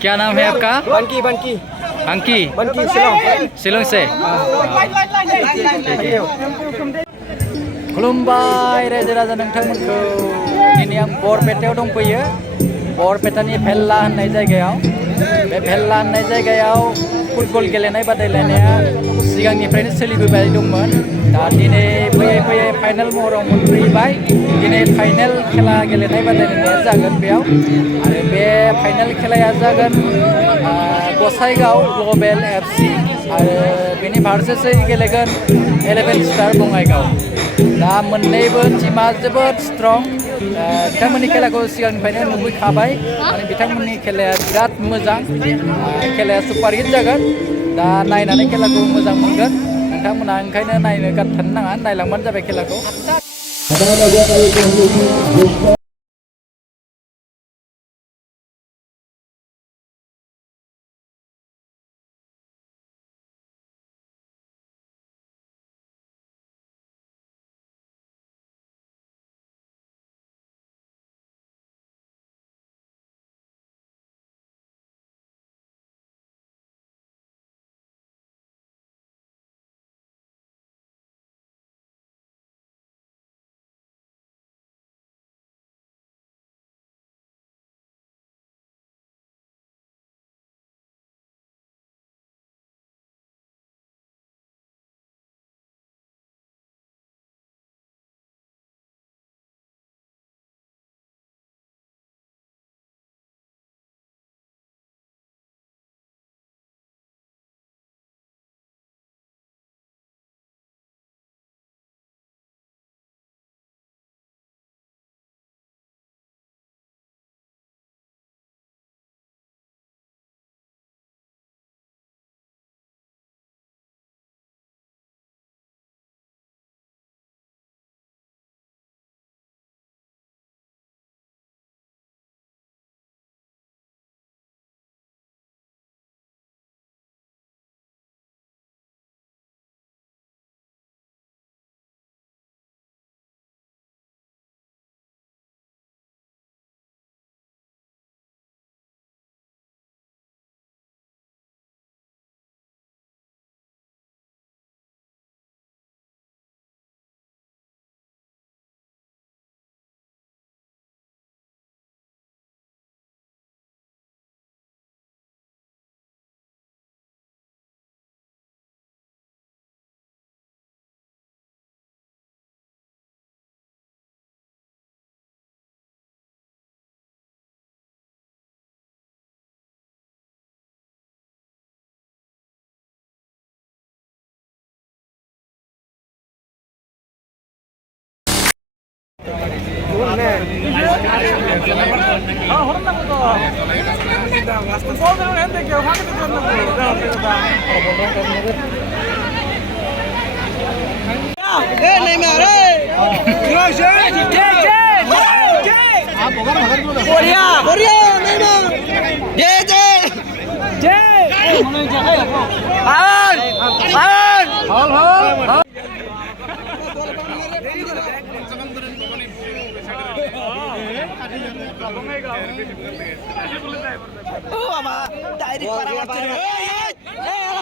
क्या नाम है आपका? बंकी बंकी अंकी बंकी शिलोंग शिलोंग से खुलुमबाय रायजो राजा नोंथांमोनखौ दिनै आं बरपेटायाव दंफैयो बरपेटानि भेल्ला होननाय जायगायाव बे भेल्ला होननाय जायगायाव फुटबल गेलेनाय बादायलायनाया सिगांनिफ्रायनो सोलिबोबाय दंमोन दा दिनै फैयै फैयै फाइनाल महराव मोनफैबाय दिनै फाइनाल खेला गेलेनाय बादायलायनाया जागोन बेयाव आरो बे फाइनाल खेलाया जागोन गसाइगाव ग्लबेल एफसि आरो बेनि फारसेसै गेलेगोन 11 स्टार बङाइगाव दा मोननैबो टीमा जोबोद स्ट्रं बिथांमोननि खेलाखौ सिगांनिफ्रायनो नुबोखाबाय आरो बिथांमोननि खेलाया बिराद मोजां खेलाया सुपार हिट जागोन दा नायनानै खेलाखौ मोजां मोनगोन नोंथांमोना ओंखायनो नायनो गारथारनो नाङा नायलांबानो जाबाय खेलाखौ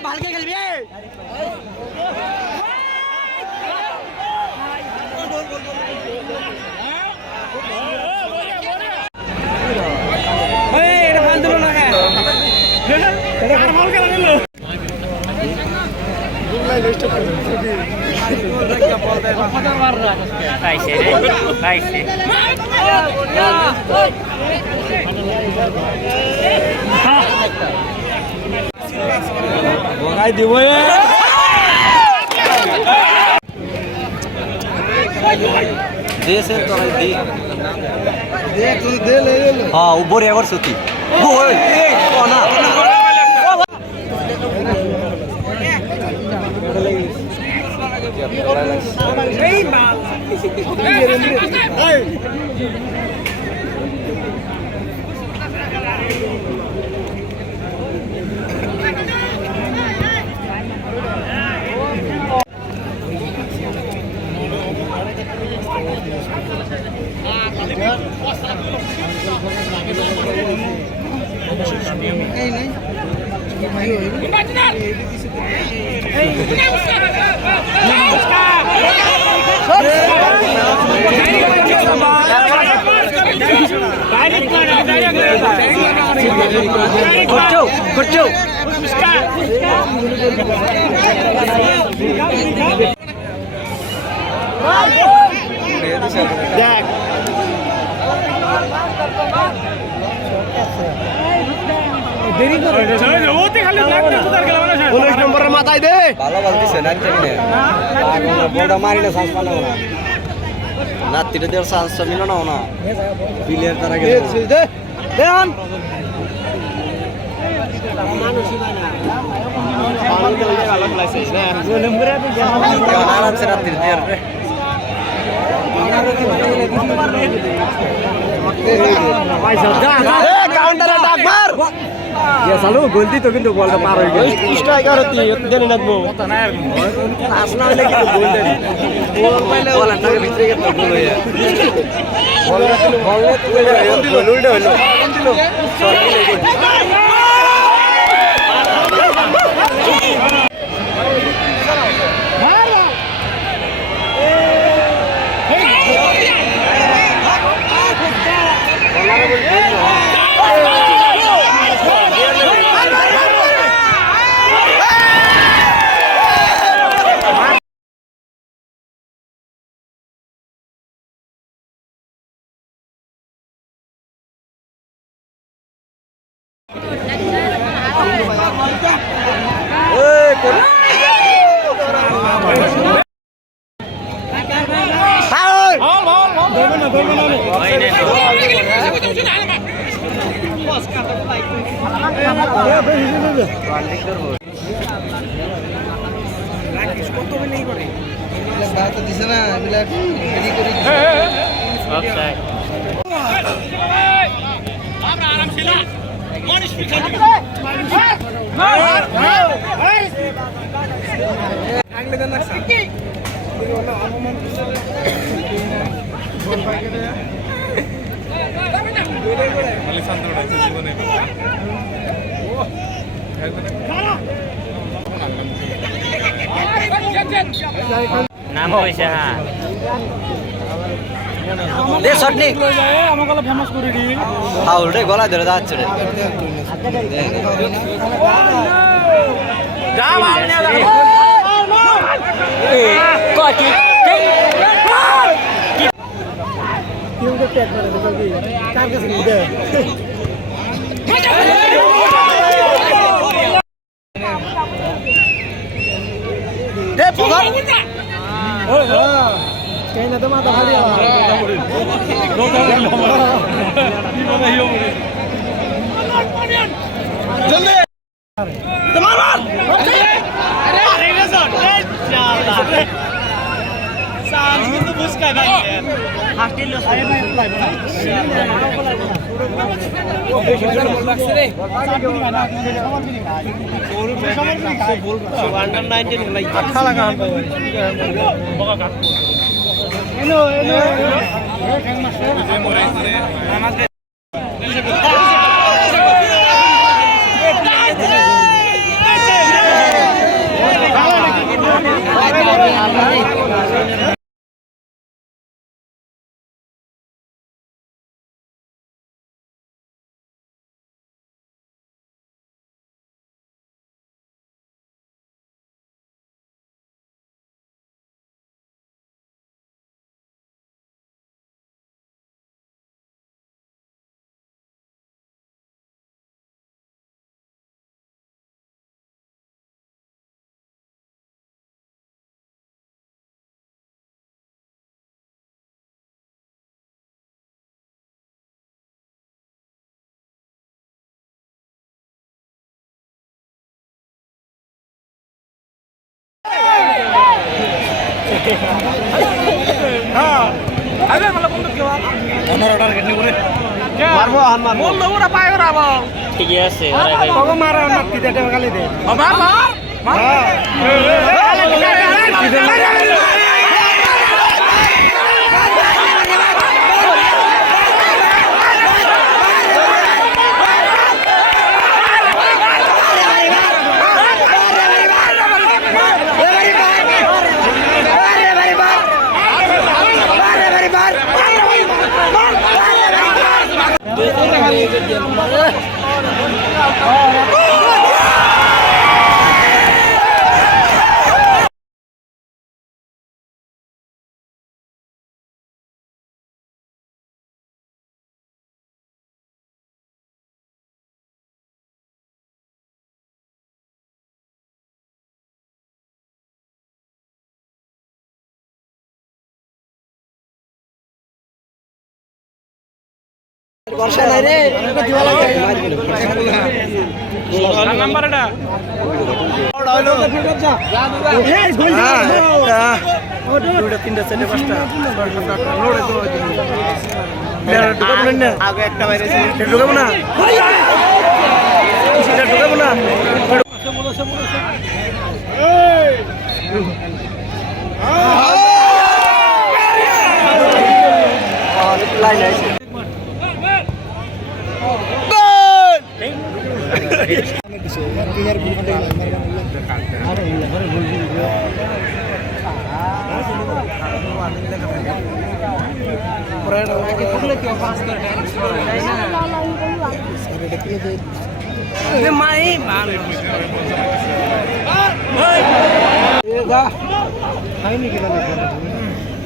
ভালকে খেলবি দিব हाँ ऊपर एवर सुती Kucuk. নম্বরের মাথায় দে ভালো বলতেছে না বলটা মারি না চান্স পালো না নাতিটা দেওয়ার চান্সটা মিলো না প্লেয়ার তারা গেছে দেন আরামসে রাত্রি দেওয়ার কাউন্টারে ডাকবার চালু গলতি তো কিন্তু বলটা পার হয়ে গেল স্ট্রাইকার হতি জানি না গো আসনা হলে কিন্তু গোল দেন গোল পাইলে বলটাকে ভিতরে গেল গোল হয়ে বল উল্টো হলো সরি লেগে দিছে না এবিলাক রেডি করে অফসাইড আমরা আরাম ছিল মনিশ পিছন আগলে দেন না নাম কইছে হ্যাঁ দে চটনি আমাকে ফেমাস করে দি হাউল রে গলা ধরে যাচ্ছে রে যা মারনে যা কটি কি উনকে ট্যাগ করে দেখো কি কার কাছে দে দে পগর ওই কেন না তো মাথা খালি জলদি মার মার আরে গেছন সাল কিন্তু বুঝকা ভাই হাস্টেল সাহেব লাইব না ও বেশি লাগছে রে আন্ডার 19 লাই আচ্ছা লাগা বকা কাট এনো এনো যে মোরাইছে রে আমাদের হ্যাঁ আগে মালা বন্ধ কি বাবা 15 টার্গেট নি করে মারবো হান মারবো বল ওরা পায় ওরা বাবা ঠিক আছে ওরা কই বাবা মারা মারতি দেটা গালি দে বাবা মার মার বর্ষা নাই রে নাম্বার এটা দুটো তিনটা চারটে পাঁচটা আগে একটা বাইরে ঢুকাবো না ঢুকাবো না লাইন আছে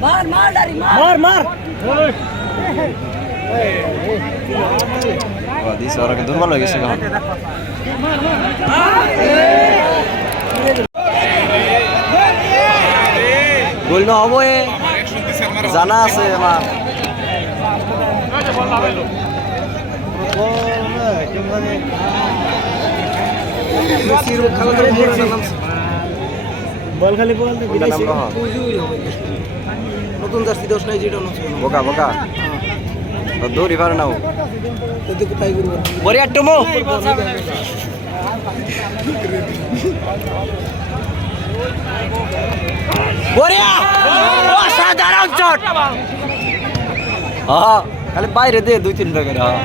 मार मार डारी मार मार দিস ওরা কিন্তু দুর্বল হয়ে গেছে এখন গোল না হবো জানা আছে আমার বল খালি বল নতুন জার্সি দোষ নাই যেটা বোকা বোকা দৌড়ি পারে না বরিয়া টুমো বরিয়া অসাধারণ শট হ্যাঁ খালি বাইরে দে দুই তিন করে হ্যাঁ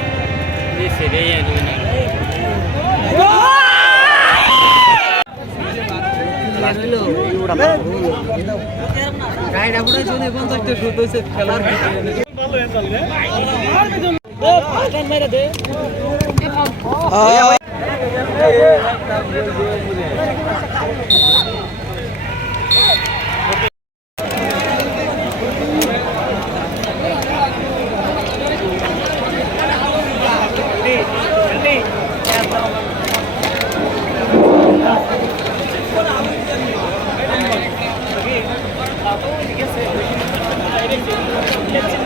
Let's